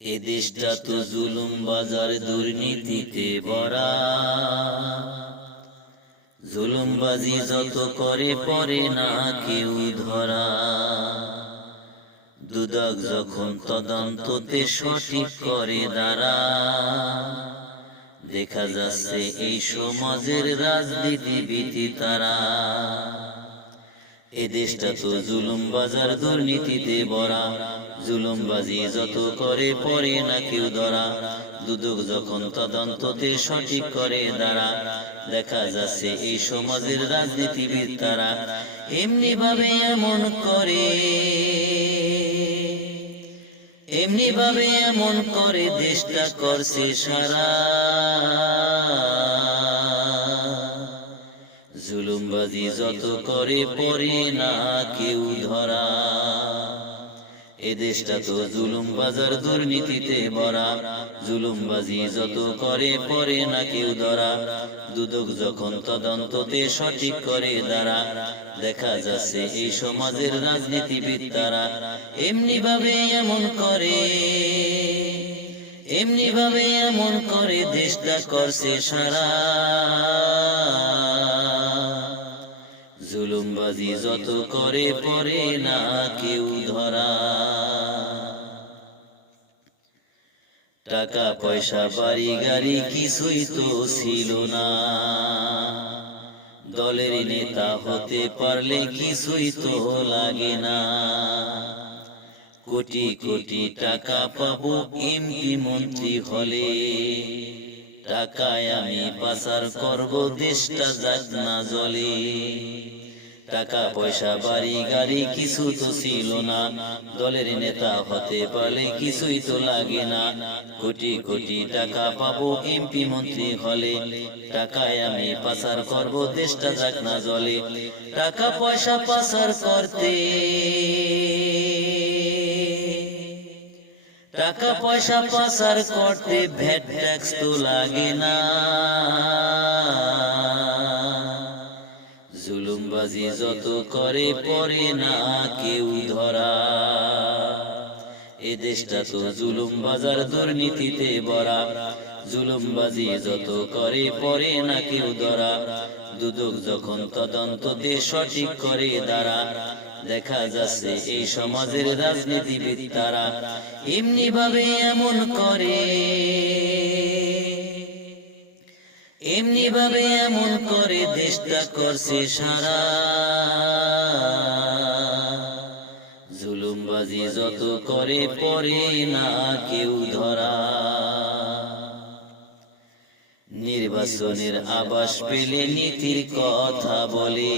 এ দেশটা তো জুলুম বাজার দুর্নীতিতে ভরা, জুলুমবাজি যত করে পরে না কেউ ধরা। দুদক যখন তদন্ততে সঠিক করে দাঁড়া, দেখা যাচ্ছে এই সমাজের রাজনীতিবিদ তারা। এ দেশটা তো জুলুম বাজার দুর্নীতিতে ভরা, জুলুমবাজি যত করে পরে না কেউ ধরা। দুদক যখন তদন্ততে সঠিক করে দাঁড়া, দেখা যাচ্ছে এই সমাজের রাজনীতিবিদ তারা। এমনি ভাবে এমন করে, এমনি ভাবে এমন করে দেশটা করছে সারা। জুলুমবাজি যত করে পরে না কেউ ধরা। এ দেশটা তো জুলুম বাজার দুর্নীতিতে ভরা, জুলুমবাজি যত করে পরে না কেউ ধরা। দুদক যখন তদন্ততে সঠিক করে দাঁড়া, দেখা যাচ্ছে এই সমাজের রাজনীতিবিদ তারা। এমনি ভাবে এমন করে, এমনি ভাবে এমন করে দেশটা করছে সারা। জুলুমবাজি যত করে পরে না কেউ ধরা। টাকা পয়সা বাড়ি গাড়ি কিছুই তো ছিল না, দলের নেতা হতে পারলে কিছুই তো লাগে না। কোটি কোটি টাকা পাবো এমপি মন্ত্রী হলে, টাকায় আমি পাচার করব দেশটা যাক না জলে। টাকা পয়সা বাড়ি গাড়ি কিছু তো ছিল না, দলের নেতা হতে পারলে কিছুই তো লাগে না। কোটি কোটি টাকা পাবো এমপি মন্ত্রী হলে, টাকায় আমি পাচার করব দেশটা যাক না জলে। টাকা পয়সা পাচার করতে, টাকা পয়সা পাচার করতে ভ্যাট ট্যাক্স তো লাগে না। জুলুমবাজি যত করে পরে না কেউ ধরা। এ দেশটা তো জুলুম বাজার দুর্নীতিতে ভরা, জুলুমবাজি যত করে পরে না কেউ ধরা। দুদক যখন তদন্ততে সঠিক করে দাঁড়া, দেখা যাচ্ছে এই সমাজের রাজনীতিবিদ তারা। এমনি ভাবে এমন করে, এমনি ভাবে এমন করে দেশটা করছে সারা। জুলুমবাজি যত করে পরে না কেউ ধরা। নির্বাচনের আভাস পেলে নীতির কথা বলে,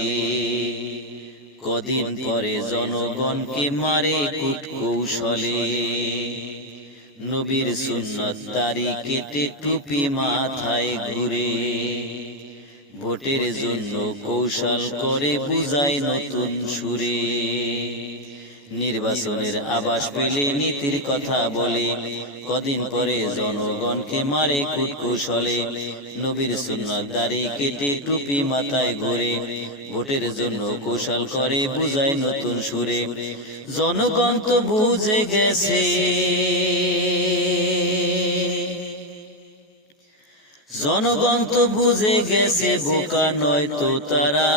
কদিন পরে জনগণকে মারে কূটকৌশলে। নবীর সুন্নত দাড়ি কেটে টুপি মাথায় ঘুরে, ভোটের জন্য কৌশল করে বুঝায় নতুন সুরে। নির্বাচনের আভাস পেলে নীতির কথা বলে, কদিন পরে জনগণকে মারে কূটকৌশলে। নবীর সুন্নত দাড়ি কেটে টুপি মাথায় ঘুরে, ভোটের জন্য কৌশল করে বুঝায় নতুন সুরে। জনগণ তো বুঝে গেছে, জনগণ তো বুঝে গেছে, বোকা নয় তো তারা।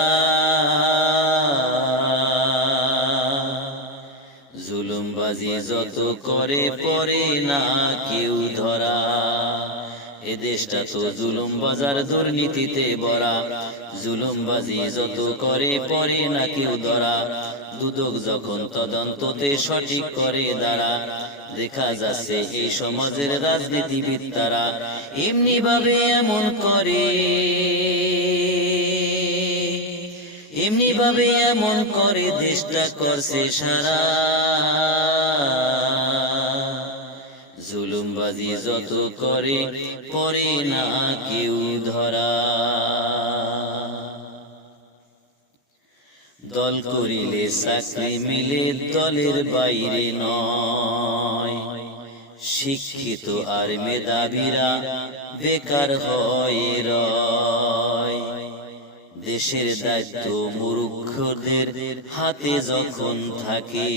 জুলুমবাজি যত করে পরে না কেউ ধরা। এ দেশটা তো জুলুম বাজার দুর্নীতিতে ভরা, জুলুমবাজি যত করে পরে না কেউ ধরা। দুদক যখন তদন্ততে সঠিক করে দাঁড়া, দেখা যাচ্ছে এই সমাজের রাজনীতিবিদ তারা। এমনি ভাবে এমন করে, এমনি ভাবে এমন করে দেশটা করছে সারা। জুলুমবাজি যত করে পরে না কেউ ধরা। দল করিলে চাকরি মিলে দলের বাইরে নয়, শিক্ষিত আর মেধাবীরা বেকার হয়ে রয়। দেশের দায়িত্ব মূর্খদের হাতে যখন থাকে,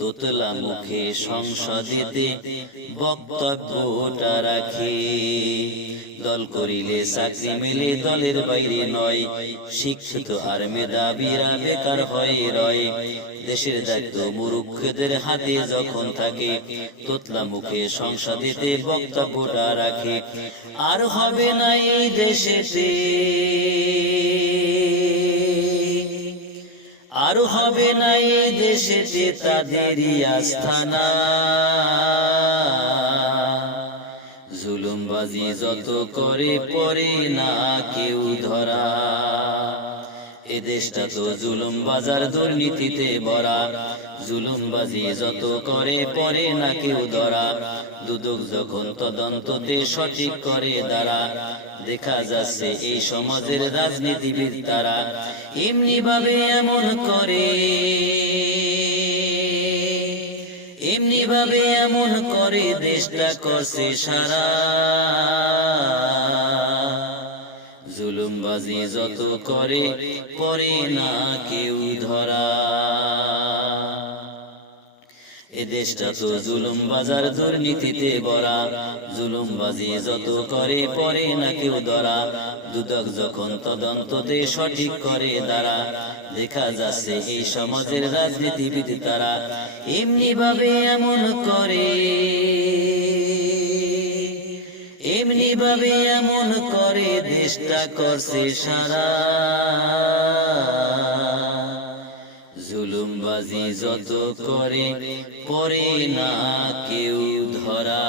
তোতলা মুখে সংসদেতে বক্তব্যটা রাখে। দল করিলে চাকরি মেলে, দলের বাইরে নয়, শিক্ষিত আর মেধাবীরা বেকার হয়ে রয়। দেশের দায়িত্ব মূর্খদের হাতে যখন থাকে, তোতলা মুখে সংসদেতে বক্তব্যটা রাখে। আর হবে না এই দেশেতে, আর হবে না এই দেশেতে তাদেরই আস্থানা। জুলুমবাজি যত করে পরে না কেউ ধরা। এ দেশটা তো জুলুম বাজার দুর্নীতিতে ভরা। জুলুমবাজি যত করে পরে না কেউ ধরা। দুদক যখন তদন্ততে সঠিক করে দাঁড়া, দেখা যাচ্ছে এই সমাজের রাজনীতিবিদ তারা এমনি ভাবে এমন করে, এমনি ভাবে এমন করে দেশটা করছে সারা। জুলুমবাজি যত করে পরে না কেউ ধরা। এ দেশটা তো জুলুম বাজার দুর্নীতিতে ভরা। জুলুমবাজি যত করে পরে না কেউ ধরা। দুদক যখন তদন্ততে সঠিক করে দাঁড়া, দেখা যাচ্ছে এই সমাজের রাজনীতিবিদ তারা এমনি ভাবে এমন করে, এমনি ভাবে এমন করে দেশটা করছে সারা। জুলুমবাজি যত করে পরে না কেউ ধরা।